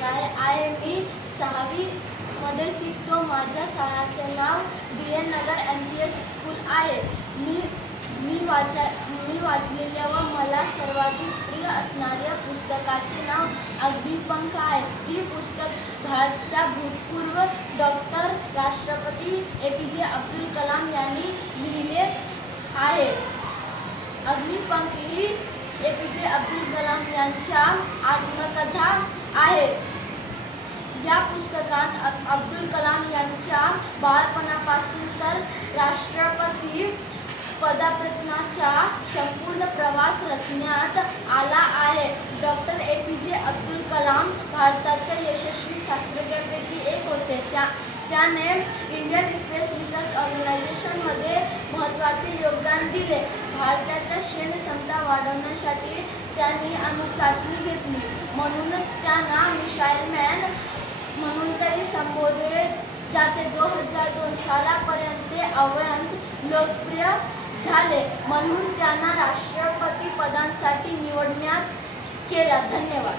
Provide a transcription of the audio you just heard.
राय आहे. मी 6वी मध्ये शिकतो. माझ्या शाळेचे नाव DN नगर MPS स्कूल आहे. मी वाचलेल्या व मला सर्वाधिक प्रिय असणाऱ्या पुस्तकाचे नाव अग्निपंख आहे. ही पुस्तक भारताच्या भूतपूर्व डॉक्टर राष्ट्रपती APJ अब्दुल कलाम यांनी लिहिले आहे. अग्निपंख ही APJ अब्दुल कलाम यांच्या आत्मकथा आहे. या पुस्तकात अब्दुल कलाम यांच्या बालपणापासून तर राष्ट्रपती पदापर्यंतचा संपूर्ण प्रवास रचण्यात आला आहे. डॉक्टर APJ अब्दुल कलाम भारताच्या यशस्वी शास्त्रज्ञांपैकी एक होते. त्याने इंडियन स्पेस रिसर्च ऑर्गनायझेशनमध्ये महत्त्वाचे योगदान दिले. भारताच्या सैन्य क्षमता वाढवण्यासाठी त्यांनी अणुचाचणी घेतली. म्हणूनच त्यांना मिसाईल मॅन म्हणून तरी संबोधले जाते. 2002 सालापर्यंत ते अत्यंत लोकप्रिय झाले, म्हणून त्यांना राष्ट्रपती पदासाठी निवडण्यात केला. धन्यवाद.